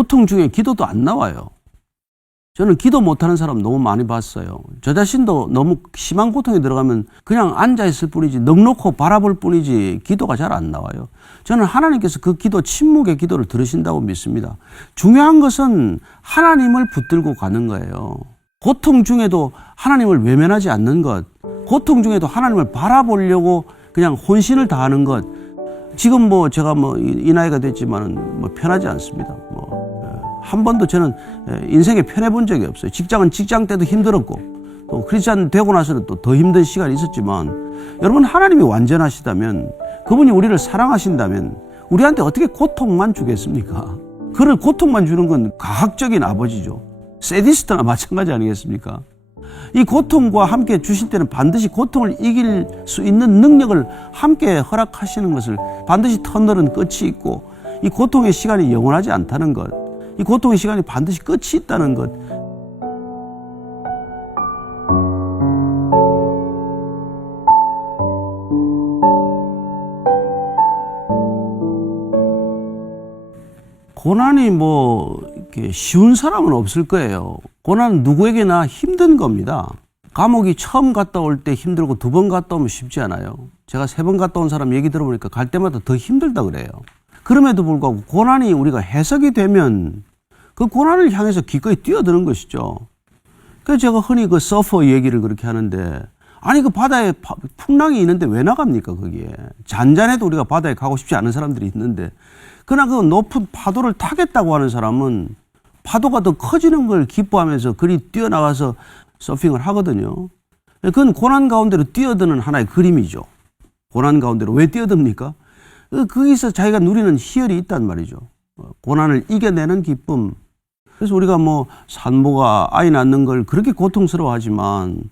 고통 중에 기도도 안 나와요. 저는 기도 못하는 사람 너무 많이 봤어요. 저 자신도 너무 심한 고통에 들어가면 그냥 앉아있을 뿐이지, 넋놓고 바라볼 뿐이지 기도가 잘 안 나와요. 저는 하나님께서 그 기도, 침묵의 기도를 들으신다고 믿습니다. 중요한 것은 하나님을 붙들고 가는 거예요. 고통 중에도 하나님을 외면하지 않는 것, 고통 중에도 하나님을 바라보려고 그냥 혼신을 다하는 것. 지금 제가 이 나이가 됐지만은 편하지 않습니다. 한 번도 저는 인생에 편해본 적이 없어요. 직장은 직장 때도 힘들었고, 또 크리스찬 되고 나서는 또 더 힘든 시간이 있었지만, 여러분 하나님이 완전하시다면, 그분이 우리를 사랑하신다면 우리한테 어떻게 고통만 주겠습니까? 그런 고통만 주는 건 가학적인 아버지죠. 세디스트나 마찬가지 아니겠습니까? 이 고통과 함께 주실 때는 반드시 고통을 이길 수 있는 능력을 함께 허락하시는 것을, 반드시 터널은 끝이 있고 이 고통의 시간이 영원하지 않다는 것, 이 고통의 시간이 반드시 끝이 있다는 것. 고난이 이렇게 쉬운 사람은 없을 거예요. 고난은 누구에게나 힘든 겁니다. 감옥이 처음 갔다 올 때 힘들고 2번 갔다 오면 쉽지 않아요. 제가 3번 갔다 온 사람 얘기 들어보니까 갈 때마다 더 힘들다 그래요. 그럼에도 불구하고 고난이 우리가 해석이 되면 그 고난을 향해서 기꺼이 뛰어드는 것이죠. 그래서 제가 흔히 그 서퍼 얘기를 그렇게 하는데, 아니 그 바다에 풍랑이 있는데 왜 나갑니까 거기에. 잔잔해도 우리가 바다에 가고 싶지 않은 사람들이 있는데, 그러나 그 높은 파도를 타겠다고 하는 사람은 파도가 더 커지는 걸 기뻐하면서 그리 뛰어나가서 서핑을 하거든요. 그건 고난 가운데로 뛰어드는 하나의 그림이죠. 고난 가운데로 왜 뛰어듭니까? 거기서 자기가 누리는 희열이 있단 말이죠. 고난을 이겨내는 기쁨. 그래서 우리가 산모가 아이 낳는 걸 그렇게 고통스러워하지만,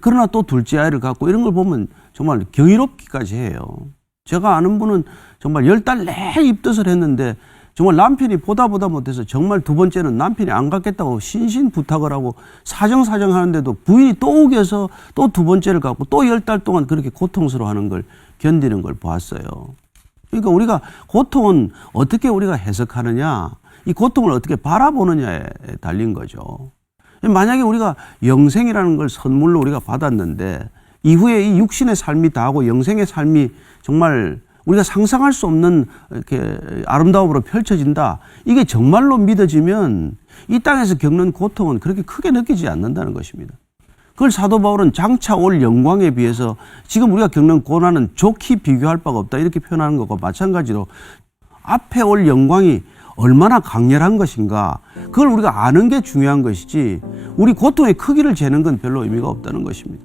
그러나 또 둘째 아이를 갖고 이런 걸 보면 정말 경이롭기까지 해요. 제가 아는 분은 정말 10달 내내 입덧을 했는데 정말 남편이 보다 못해서 정말 2번째는 남편이 안 갖겠다고 신신 부탁을 하고 사정사정 하는데도 부인이 또 우겨서 또 2번째를 갖고 또 10달 동안 그렇게 고통스러워하는 걸 견디는 걸 보았어요. 그러니까 우리가 고통은 어떻게 우리가 해석하느냐, 이 고통을 어떻게 바라보느냐에 달린 거죠. 만약에 우리가 영생이라는 걸 선물로 우리가 받았는데 이후에 이 육신의 삶이 다하고 영생의 삶이 정말 우리가 상상할 수 없는 이렇게 아름다움으로 펼쳐진다, 이게 정말로 믿어지면 이 땅에서 겪는 고통은 그렇게 크게 느끼지 않는다는 것입니다. 그걸 사도 바울은 장차 올 영광에 비해서 지금 우리가 겪는 고난은 좋게 비교할 바가 없다, 이렇게 표현하는 것과 마찬가지로 앞에 올 영광이 얼마나 강렬한 것인가, 그걸 우리가 아는 게 중요한 것이지 우리 고통의 크기를 재는 건 별로 의미가 없다는 것입니다.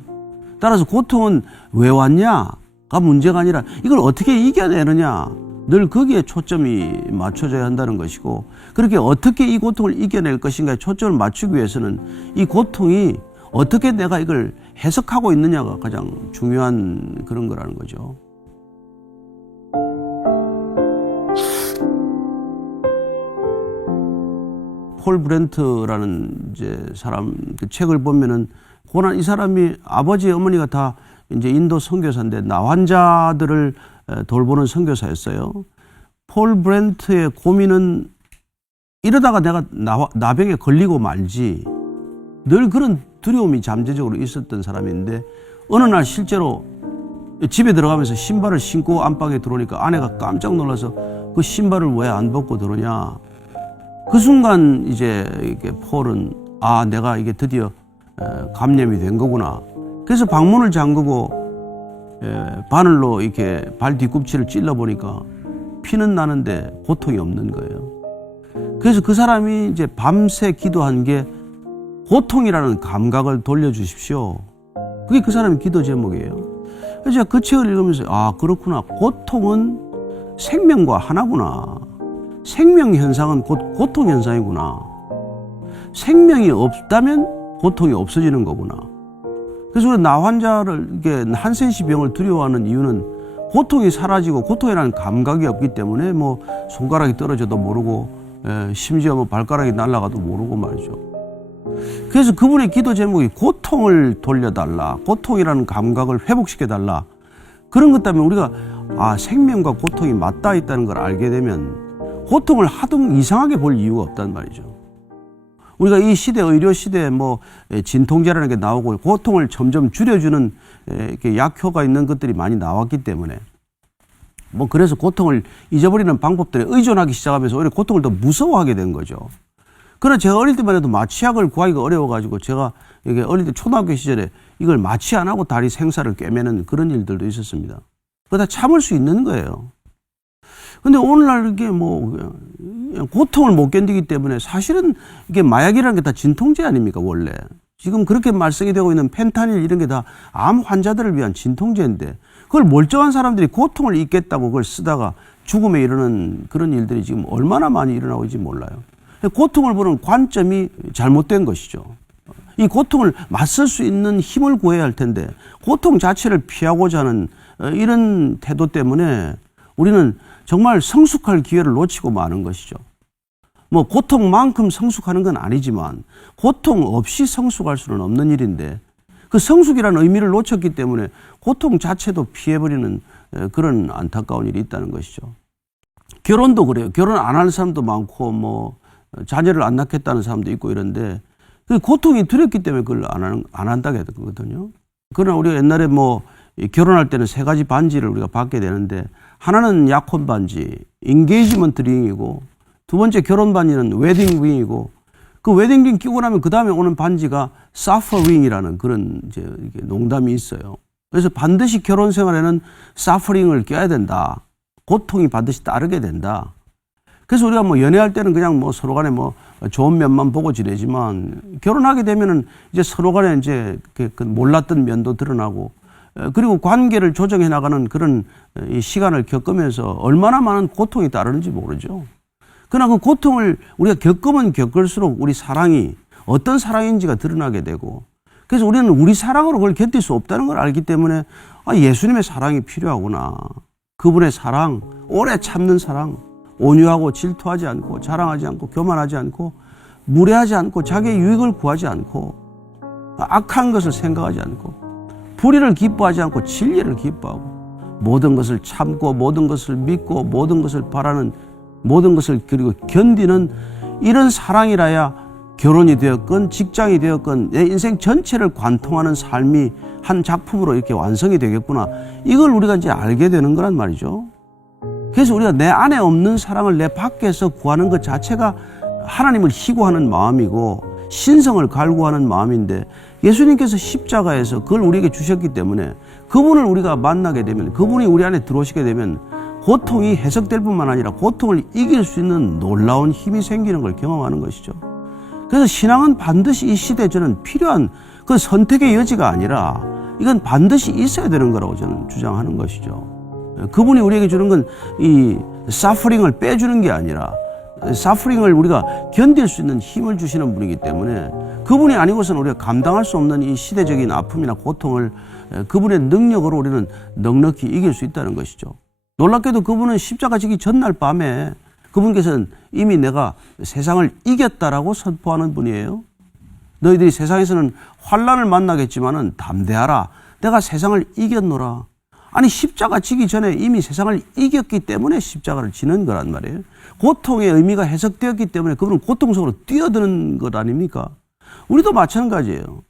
따라서 고통은 왜 왔냐가 문제가 아니라 이걸 어떻게 이겨내느냐, 늘 거기에 초점이 맞춰져야 한다는 것이고, 그렇게 어떻게 이 고통을 이겨낼 것인가에 초점을 맞추기 위해서는 이 고통이 어떻게 내가 이걸 해석하고 있느냐가 가장 중요한 그런 거라는 거죠. 폴 브렌트라는 사람 그 책을 보면은 고난, 이 사람이 아버지 어머니가 다 인도 선교사인데 나환자들을 돌보는 선교사였어요. 폴 브렌트의 고민은 이러다가 내가 나병에 걸리고 말지, 늘 그런 두려움이 잠재적으로 있었던 사람인데, 어느 날 실제로 집에 들어가면서 신발을 신고 안방에 들어오니까 아내가 깜짝 놀라서 그 신발을 왜 안 벗고 들어오냐. 그 순간 이게 폴은 내가 이게 드디어 감염이 된 거구나. 그래서 방문을 잠그고 바늘로 이렇게 발 뒤꿈치를 찔러 보니까 피는 나는데 고통이 없는 거예요. 그래서 그 사람이 밤새 기도한 게 고통이라는 감각을 돌려주십시오. 그게 그 사람의 기도 제목이에요. 그래서 제가 그 책을 읽으면서 그렇구나. 고통은 생명과 하나구나. 생명 현상은 곧 고통 현상이구나. 생명이 없다면 고통이 없어지는 거구나. 그래서 우리 나환자를, 한센시 병을 두려워하는 이유는 고통이 사라지고 고통이라는 감각이 없기 때문에 손가락이 떨어져도 모르고 심지어 발가락이 날아가도 모르고 말이죠. 그래서 그분의 기도 제목이 고통을 돌려달라, 고통이라는 감각을 회복시켜달라. 그런 것 때문에 우리가 생명과 고통이 맞닿아 있다는 걸 알게 되면 고통을 하등 이상하게 볼 이유가 없단 말이죠. 우리가 이 시대, 의료 시대에 뭐 진통제라는 게 나오고 고통을 점점 줄여주는 이렇게 약효가 있는 것들이 많이 나왔기 때문에 뭐 그래서 고통을 잊어버리는 방법들에 의존하기 시작하면서 오히려 고통을 더 무서워하게 된 거죠. 그러나 제가 어릴 때만 해도 마취약을 구하기가 어려워가지고 제가 이게 어릴 때 초등학교 시절에 이걸 마취 안 하고 다리 생사를 꿰매는 그런 일들도 있었습니다. 그거 다 참을 수 있는 거예요. 근데 오늘날 이게 뭐 고통을 못 견디기 때문에 사실은 이게 마약이라는 게 다 진통제 아닙니까 원래. 지금 그렇게 말썽이 되고 있는 펜타닐 이런 게 다 암 환자들을 위한 진통제인데 그걸 멀쩡한 사람들이 고통을 잊겠다고 그걸 쓰다가 죽음에 이르는 그런 일들이 지금 얼마나 많이 일어나고 있는지 몰라요. 고통을 보는 관점이 잘못된 것이죠. 이 고통을 맞설 수 있는 힘을 구해야 할 텐데 고통 자체를 피하고자 하는 이런 태도 때문에 우리는 정말 성숙할 기회를 놓치고 마는 것이죠. 뭐 고통만큼 성숙하는 건 아니지만 고통 없이 성숙할 수는 없는 일인데 그 성숙이라는 의미를 놓쳤기 때문에 고통 자체도 피해버리는 그런 안타까운 일이 있다는 것이죠. 결혼도 그래요. 결혼 안 하는 사람도 많고 뭐 자녀를 안 낳겠다는 사람도 있고 이런데 그 고통이 두렵기 때문에 그걸 안 한다고 했거든요. 그러나 우리가 옛날에 뭐 결혼할 때는 세 가지 반지를 우리가 받게 되는데 하나는 약혼 반지, 인게이지먼트 링이고 두 번째 결혼 반지는 웨딩 링이고 그 웨딩 링 끼고 나면 그 다음에 오는 반지가 사퍼 링이라는 그런 이제 이렇게 농담이 있어요. 그래서 반드시 결혼 생활에는 사퍼링을 껴야 된다. 고통이 반드시 따르게 된다. 그래서 우리가 뭐 연애할 때는 그냥 뭐 서로 간에 뭐 좋은 면만 보고 지내지만 결혼하게 되면은 이제 서로 간에 이제 그 몰랐던 면도 드러나고 그리고 관계를 조정해 나가는 그런 이 시간을 겪으면서 얼마나 많은 고통이 따르는지 모르죠. 그러나 그 고통을 우리가 겪으면 겪을수록 우리 사랑이 어떤 사랑인지가 드러나게 되고 그래서 우리는 우리 사랑으로 그걸 견딜 수 없다는 걸 알기 때문에 예수님의 사랑이 필요하구나. 그분의 사랑, 오래 참는 사랑, 온유하고 질투하지 않고 자랑하지 않고 교만하지 않고 무례하지 않고 자기의 유익을 구하지 않고 악한 것을 생각하지 않고 불의를 기뻐하지 않고 진리를 기뻐하고 모든 것을 참고 모든 것을 믿고 모든 것을 바라는 모든 것을 그리고 견디는 이런 사랑이라야 결혼이 되었건 직장이 되었건 내 인생 전체를 관통하는 삶이 한 작품으로 이렇게 완성이 되겠구나. 이걸 우리가 이제 알게 되는 거란 말이죠. 그래서 우리가 내 안에 없는 사랑을 내 밖에서 구하는 것 자체가 하나님을 희고하는 마음이고 신성을 갈구하는 마음인데 예수님께서 십자가에서 그걸 우리에게 주셨기 때문에 그분을 우리가 만나게 되면 그분이 우리 안에 들어오시게 되면 고통이 해석될 뿐만 아니라 고통을 이길 수 있는 놀라운 힘이 생기는 걸 경험하는 것이죠. 그래서 신앙은 반드시 이 시대에 저는 필요한 그 선택의 여지가 아니라 이건 반드시 있어야 되는 거라고 저는 주장하는 것이죠. 그분이 우리에게 주는 건 이 사퍼링을 빼주는 게 아니라 사퍼링을 우리가 견딜 수 있는 힘을 주시는 분이기 때문에 그분이 아니고서는 우리가 감당할 수 없는 이 시대적인 아픔이나 고통을 그분의 능력으로 우리는 넉넉히 이길 수 있다는 것이죠. 놀랍게도 그분은 십자가 지기 전날 밤에 그분께서는 이미 내가 세상을 이겼다라고 선포하는 분이에요. 너희들이 세상에서는 환난을 만나겠지만은 담대하라. 내가 세상을 이겼노라. 아니 십자가 지기 전에 이미 세상을 이겼기 때문에 십자가를 지는 거란 말이에요. 고통의 의미가 해석되었기 때문에 그분은 고통 속으로 뛰어드는 것 아닙니까? 우리도 마찬가지예요.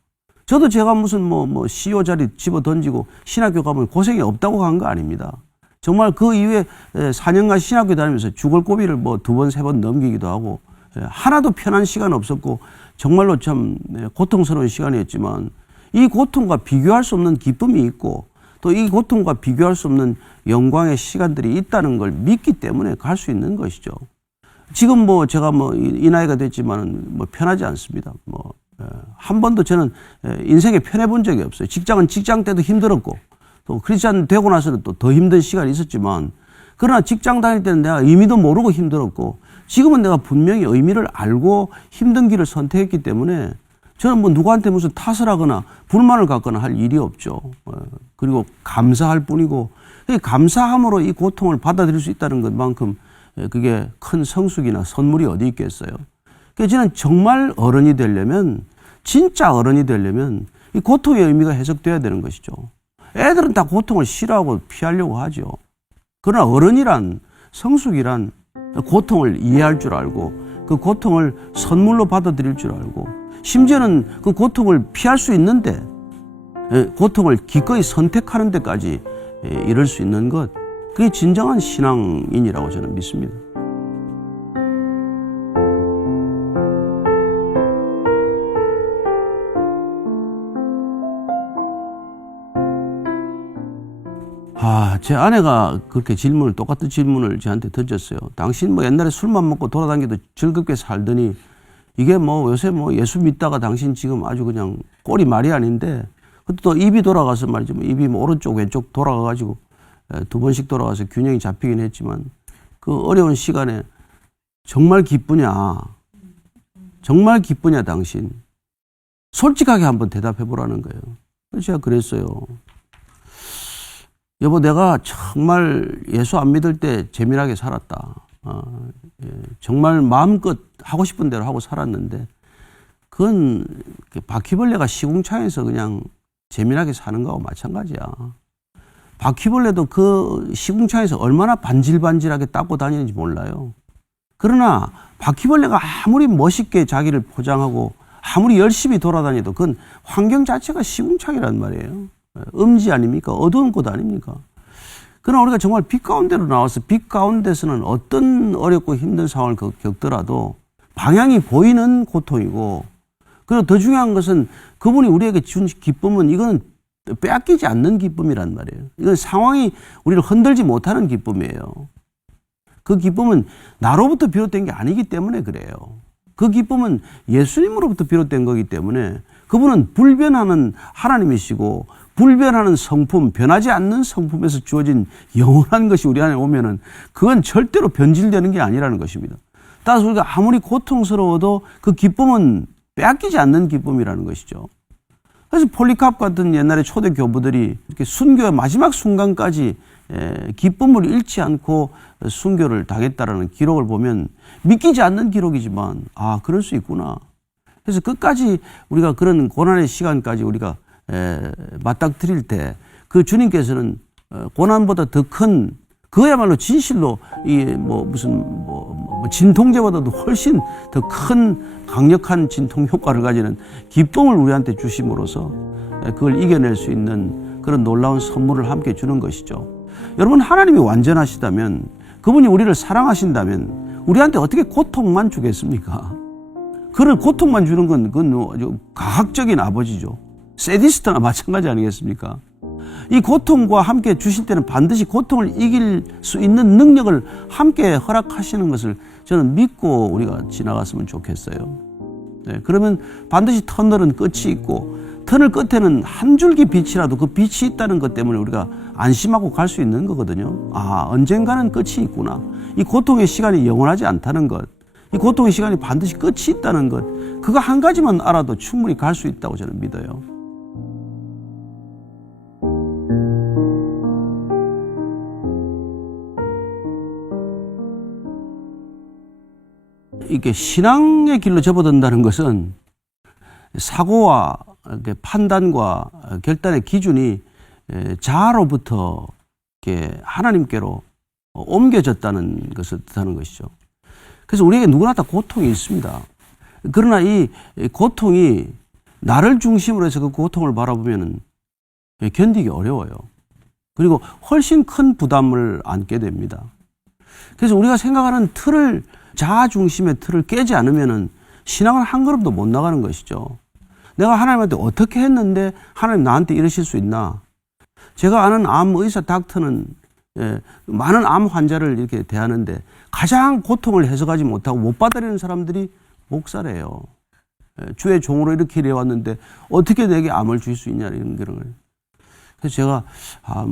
저도 제가 무슨 뭐 CEO 자리 집어 던지고 신학교 가면 고생이 없다고 한 거 아닙니다. 정말 그 이후에 4년간 신학교 다니면서 죽을 고비를 뭐 2번, 3번 넘기기도 하고 하나도 편한 시간 없었고 정말로 참 고통스러운 시간이었지만 이 고통과 비교할 수 없는 기쁨이 있고 또 이 고통과 비교할 수 없는 영광의 시간들이 있다는 걸 믿기 때문에 갈 수 있는 것이죠. 지금 뭐 제가 뭐 이 나이가 됐지만 뭐 편하지 않습니다. 뭐 한 번도 저는 인생에 편해 본 적이 없어요. 직장은 직장 때도 힘들었고 또 크리스찬 되고 나서는 또 더 힘든 시간이 있었지만 그러나 직장 다닐 때는 내가 의미도 모르고 힘들었고 지금은 내가 분명히 의미를 알고 힘든 길을 선택했기 때문에 저는 뭐 누구한테 무슨 탓을 하거나 불만을 갖거나 할 일이 없죠. 그리고 감사할 뿐이고 감사함으로 이 고통을 받아들일 수 있다는 것만큼 그게 큰 성숙이나 선물이 어디 있겠어요. 그래서 저는 정말 어른이 되려면 진짜 어른이 되려면 이 고통의 의미가 해석돼야 되는 것이죠. 애들은 다 고통을 싫어하고 피하려고 하죠. 그러나 어른이란 성숙이란 고통을 이해할 줄 알고 그 고통을 선물로 받아들일 줄 알고 심지어는 그 고통을 피할 수 있는데 고통을 기꺼이 선택하는 데까지 이럴 수 있는 것, 그게 진정한 신앙인이라고 저는 믿습니다. 제 아내가 그렇게 똑같은 질문을 저한테 던졌어요. 당신 옛날에 술만 먹고 돌아다니도 즐겁게 살더니 이게 요새 예수 믿다가 당신 지금 아주 그냥 꼴이 말이 아닌데, 또 입이 돌아가서 말이죠. 입이 오른쪽 왼쪽 돌아가가지고 2번씩 돌아가서 균형이 잡히긴 했지만 그 어려운 시간에 정말 기쁘냐? 정말 기쁘냐 당신? 솔직하게 한번 대답해 보라는 거예요. 그래서 제가 그랬어요. 여보, 내가 정말 예수 안 믿을 때 재미나게 살았다. 정말 마음껏 하고 싶은 대로 하고 살았는데 그건 바퀴벌레가 시궁창에서 그냥 재미나게 사는 거하고 마찬가지야. 바퀴벌레도 그 시궁창에서 얼마나 반질반질하게 닦고 다니는지 몰라요. 그러나 바퀴벌레가 아무리 멋있게 자기를 포장하고 아무리 열심히 돌아다녀도 그건 환경 자체가 시궁창이란 말이에요. 음지 아닙니까? 어두운 곳 아닙니까? 그러나 우리가 정말 빛 가운데로 나와서 빛 가운데서는 어떤 어렵고 힘든 상황을 겪더라도 방향이 보이는 고통이고, 그리고 더 중요한 것은 그분이 우리에게 준 기쁨은 이건 빼앗기지 않는 기쁨이란 말이에요. 이건 상황이 우리를 흔들지 못하는 기쁨이에요. 그 기쁨은 나로부터 비롯된 게 아니기 때문에 그래요. 그 기쁨은 예수님으로부터 비롯된 거기 때문에 그분은 불변하는 하나님이시고 불변하는 성품, 변하지 않는 성품에서 주어진 영원한 것이 우리 안에 오면은 그건 절대로 변질되는 게 아니라는 것입니다. 따라서 우리가 아무리 고통스러워도 그 기쁨은 빼앗기지 않는 기쁨이라는 것이죠. 그래서 폴리캅 같은 옛날에 초대 교부들이 이렇게 순교의 마지막 순간까지 기쁨을 잃지 않고 순교를 당했다라는 기록을 보면 믿기지 않는 기록이지만 그럴 수 있구나. 그래서 끝까지 우리가 그런 고난의 시간까지 우리가 맞닥뜨릴 때 그 주님께서는 고난보다 더 큰, 그야말로 진실로 진통제보다도 훨씬 더 큰 강력한 진통 효과를 가지는 기쁨을 우리한테 주심으로써 그걸 이겨낼 수 있는 그런 놀라운 선물을 함께 주는 것이죠. 여러분, 하나님이 완전하시다면, 그분이 우리를 사랑하신다면 우리한테 어떻게 고통만 주겠습니까? 그런 고통만 주는 건 그건 아주 가학적인 아버지죠. 세디스트나 마찬가지 아니겠습니까? 이 고통과 함께 주실 때는 반드시 고통을 이길 수 있는 능력을 함께 허락하시는 것을 저는 믿고 우리가 지나갔으면 좋겠어요. 그러면 반드시 터널은 끝이 있고, 터널 끝에는 한 줄기 빛이라도 그 빛이 있다는 것 때문에 우리가 안심하고 갈 수 있는 거거든요. 언젠가는 끝이 있구나. 이 고통의 시간이 영원하지 않다는 것, 이 고통의 시간이 반드시 끝이 있다는 것, 그거 한 가지만 알아도 충분히 갈 수 있다고 저는 믿어요. 이게 신앙의 길로 접어든다는 것은 사고와 판단과 결단의 기준이 자아로부터 하나님께로 옮겨졌다는 것을 뜻하는 것이죠. 그래서 우리에게 누구나 다 고통이 있습니다. 그러나 이 고통이 나를 중심으로 해서 그 고통을 바라보면 견디기 어려워요. 그리고 훨씬 큰 부담을 안게 됩니다. 그래서 우리가 생각하는 자아 중심의 틀을 깨지 않으면 신앙은 한 걸음도 못 나가는 것이죠. 내가 하나님한테 어떻게 했는데 하나님 나한테 이러실 수 있나? 제가 아는 암 의사 닥터는 많은 암 환자를 이렇게 대하는데 가장 고통을 해석하지 못하고 못 받아들이는 사람들이 목사래요. 주의 종으로 이렇게 일해왔는데 어떻게 내게 암을 주실 수 있냐, 이런 거를. 그래서 제가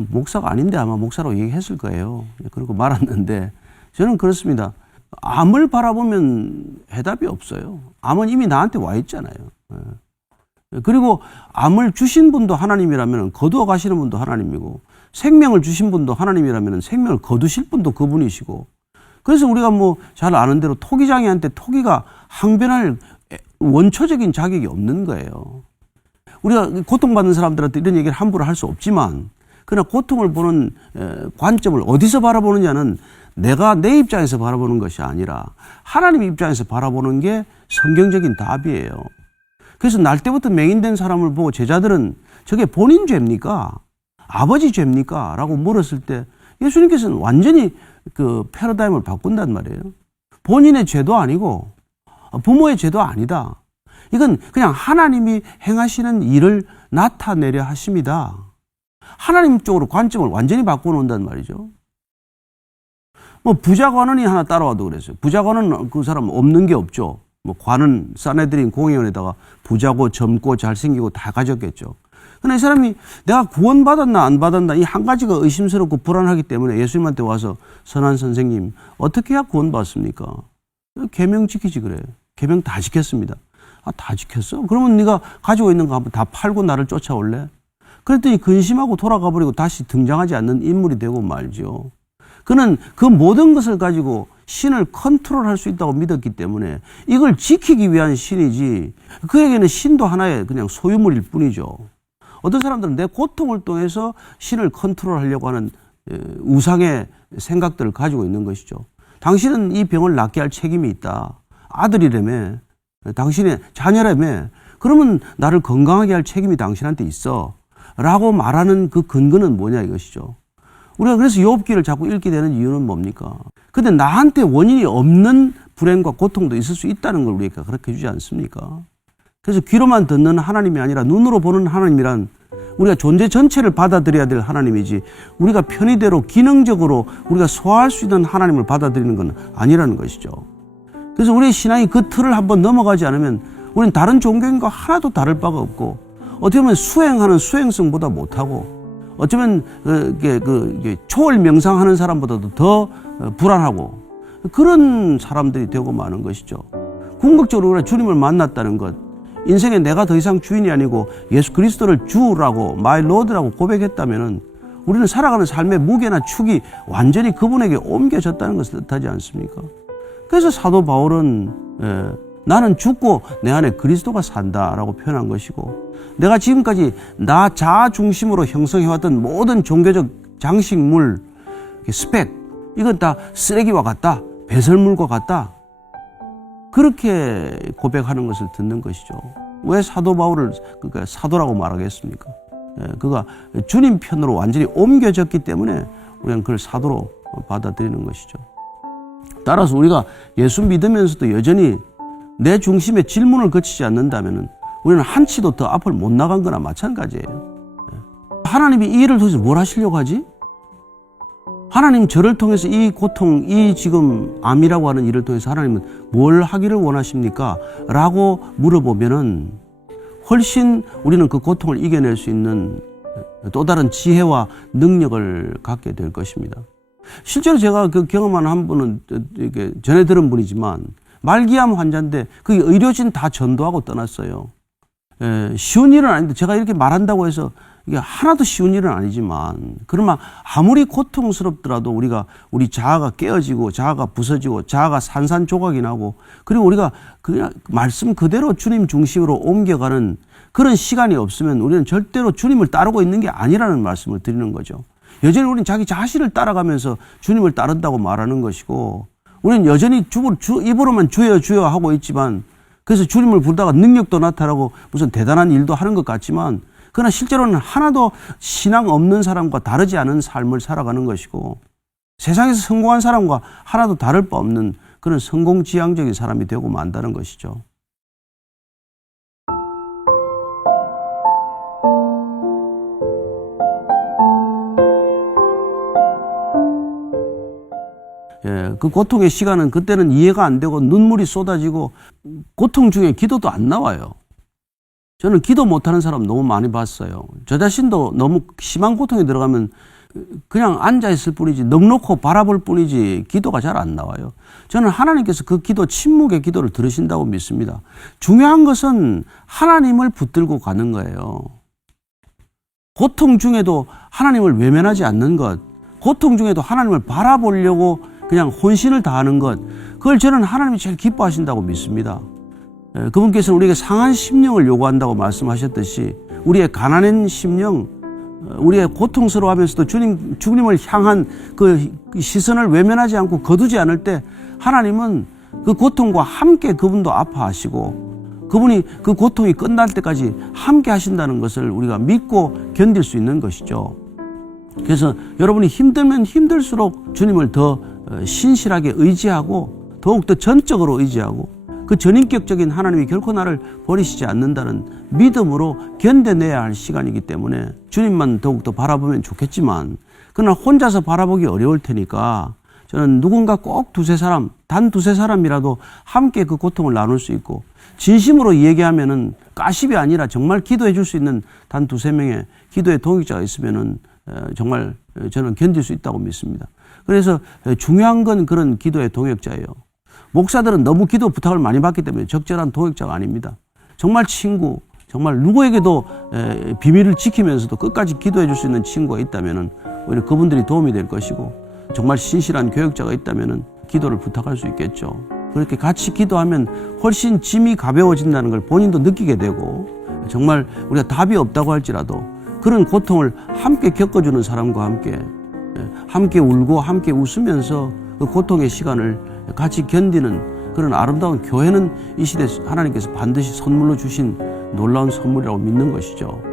목사가 아닌데 아마 목사라고 얘기했을 거예요. 그러고 말았는데 저는 그렇습니다. 암을 바라보면 해답이 없어요. 암은 이미 나한테 와 있잖아요. 그리고 암을 주신 분도 하나님이라면 거두어 가시는 분도 하나님이고, 생명을 주신 분도 하나님이라면 생명을 거두실 분도 그분이시고, 그래서 우리가 잘 아는 대로 토기장이한테 토기가 항변할 원초적인 자격이 없는 거예요. 우리가 고통받는 사람들한테 이런 얘기를 함부로 할 수 없지만, 그러나 고통을 보는 관점을 어디서 바라보느냐는 내가 내 입장에서 바라보는 것이 아니라 하나님 입장에서 바라보는 게 성경적인 답이에요. 그래서 날 때부터 맹인된 사람을 보고 제자들은 저게 본인 죄입니까? 아버지 죄입니까? 라고 물었을 때 예수님께서는 완전히 그 패러다임을 바꾼단 말이에요. 본인의 죄도 아니고 부모의 죄도 아니다. 이건 그냥 하나님이 행하시는 일을 나타내려 하십니다. 하나님 쪽으로 관점을 완전히 바꿔놓는단 말이죠. 뭐 부자 관원이 하나 따라와도 그랬어요. 부자 관원 그 사람 없는 게 없죠. 뭐 관은 사내들인 공회원에다가 부자고 젊고 잘생기고 다 가졌겠죠. 그러나 이 사람이 내가 구원받았나 안 받았나 이 한 가지가 의심스럽고 불안하기 때문에 예수님한테 와서 선한 선생님 어떻게 해야 구원받습니까? 계명 지키지 그래요. 계명 다 지켰습니다. 아, 다 지켰어? 그러면 네가 가지고 있는 거 한번 다 팔고 나를 쫓아올래? 그랬더니 근심하고 돌아가 버리고 다시 등장하지 않는 인물이 되고 말죠. 그는 그 모든 것을 가지고 신을 컨트롤할 수 있다고 믿었기 때문에 이걸 지키기 위한 신이지 그에게는 신도 하나의 그냥 소유물일 뿐이죠. 어떤 사람들은 내 고통을 통해서 신을 컨트롤하려고 하는 우상의 생각들을 가지고 있는 것이죠. 당신은 이 병을 낫게 할 책임이 있다. 아들이라며, 당신의 자녀라며, 그러면 나를 건강하게 할 책임이 당신한테 있어. 라고 말하는 그 근거는 뭐냐 이것이죠. 우리가 그래서 욥기를 자꾸 읽게 되는 이유는 뭡니까? 근데 나한테 원인이 없는 불행과 고통도 있을 수 있다는 걸 우리가 그렇게 해주지 않습니까? 그래서 귀로만 듣는 하나님이 아니라 눈으로 보는 하나님이란 우리가 존재 전체를 받아들여야 될 하나님이지 우리가 편의대로 기능적으로 우리가 소화할 수 있는 하나님을 받아들이는 건 아니라는 것이죠. 그래서 우리의 신앙이 그 틀을 한번 넘어가지 않으면 우리는 다른 종교인과 하나도 다를 바가 없고 어떻게 보면 수행하는 수행성보다 못하고 어쩌면 초월 명상하는 사람보다도 더 불안하고 그런 사람들이 되고 마는 것이죠. 궁극적으로 우리가 주님을 만났다는 것, 인생에 내가 더 이상 주인이 아니고 예수 그리스도를 주라고 마이 로드라고 고백했다면 우리는 살아가는 삶의 무게나 축이 완전히 그분에게 옮겨졌다는 것을 뜻하지 않습니까? 그래서 사도 바울은 나는 죽고 내 안에 그리스도가 산다라고 표현한 것이고 내가 지금까지 나 자아 중심으로 형성해왔던 모든 종교적 장식물, 스펙 이건 다 쓰레기와 같다, 배설물과 같다 그렇게 고백하는 것을 듣는 것이죠. 왜 사도 바울을 그러니까 사도라고 말하겠습니까? 그가 주님 편으로 완전히 옮겨졌기 때문에 우리는 그걸 사도로 받아들이는 것이죠. 따라서 우리가 예수 믿으면서도 여전히 내 중심에 질문을 거치지 않는다면 우리는 한치도 더 앞을 못 나간 거나 마찬가지예요. 하나님이 이 일을 통해서 뭘 하시려고 하지? 하나님 저를 통해서 이 고통, 이 지금 암이라고 하는 일을 통해서 하나님은 뭘 하기를 원하십니까? 라고 물어보면은 훨씬 우리는 그 고통을 이겨낼 수 있는 또 다른 지혜와 능력을 갖게 될 것입니다. 실제로 제가 그 경험한 한 분은 이렇게 전해 들은 분이지만 말기암 환자인데 그 의료진 다 전도하고 떠났어요. 쉬운 일은 아닌데 제가 이렇게 말한다고 해서 이게 하나도 쉬운 일은 아니지만 그러면 아무리 고통스럽더라도 우리 자아가 깨어지고 자아가 부서지고 자아가 산산조각이 나고 그리고 우리가 그냥 말씀 그대로 주님 중심으로 옮겨가는 그런 시간이 없으면 우리는 절대로 주님을 따르고 있는 게 아니라는 말씀을 드리는 거죠. 여전히 우리는 자기 자신을 따라가면서 주님을 따른다고 말하는 것이고 우리는 여전히 입으로만 주여 주여 하고 있지만 그래서 주님을 부르다가 능력도 나타나고 무슨 대단한 일도 하는 것 같지만 그러나 실제로는 하나도 신앙 없는 사람과 다르지 않은 삶을 살아가는 것이고 세상에서 성공한 사람과 하나도 다를 바 없는 그런 성공지향적인 사람이 되고 만다는 것이죠. 그 고통의 시간은 그때는 이해가 안 되고 눈물이 쏟아지고 고통 중에 기도도 안 나와요. 저는 기도 못하는 사람 너무 많이 봤어요. 저 자신도 너무 심한 고통에 들어가면 그냥 앉아있을 뿐이지 넋놓고 바라볼 뿐이지 기도가 잘 안 나와요. 저는 하나님께서 그 기도, 침묵의 기도를 들으신다고 믿습니다. 중요한 것은 하나님을 붙들고 가는 거예요. 고통 중에도 하나님을 외면하지 않는 것, 고통 중에도 하나님을 바라보려고 그냥 혼신을 다하는 것, 그걸 저는 하나님이 제일 기뻐하신다고 믿습니다. 그분께서는 우리에게 상한 심령을 요구한다고 말씀하셨듯이 우리의 가난한 심령, 우리의 고통스러워하면서도 주님을 향한 그 시선을 외면하지 않고 거두지 않을 때 하나님은 그 고통과 함께 그분도 아파하시고 그분이 그 고통이 끝날 때까지 함께 하신다는 것을 우리가 믿고 견딜 수 있는 것이죠. 그래서 여러분이 힘들면 힘들수록 주님을 더 신실하게 의지하고 더욱더 전적으로 의지하고 그 전인격적인 하나님이 결코 나를 버리시지 않는다는 믿음으로 견뎌내야 할 시간이기 때문에 주님만 더욱더 바라보면 좋겠지만 그러나 혼자서 바라보기 어려울 테니까 저는 누군가 꼭 단 두세 사람이라도 함께 그 고통을 나눌 수 있고 진심으로 얘기하면은 가십이 아니라 정말 기도해 줄 수 있는 단 두세 명의 기도의 동역자가 있으면은 정말 저는 견딜 수 있다고 믿습니다. 그래서 중요한 건 그런 기도의 동역자예요. 목사들은 너무 기도 부탁을 많이 받기 때문에 적절한 동역자가 아닙니다. 정말 친구, 정말 누구에게도 비밀을 지키면서도 끝까지 기도해 줄 수 있는 친구가 있다면은 오히려 그분들이 도움이 될 것이고 정말 신실한 교역자가 있다면은 기도를 부탁할 수 있겠죠. 그렇게 같이 기도하면 훨씬 짐이 가벼워진다는 걸 본인도 느끼게 되고 정말 우리가 답이 없다고 할지라도 그런 고통을 함께 겪어주는 사람과 함께 울고 함께 웃으면서 그 고통의 시간을 같이 견디는 그런 아름다운 교회는 이 시대 하나님께서 반드시 선물로 주신 놀라운 선물이라고 믿는 것이죠.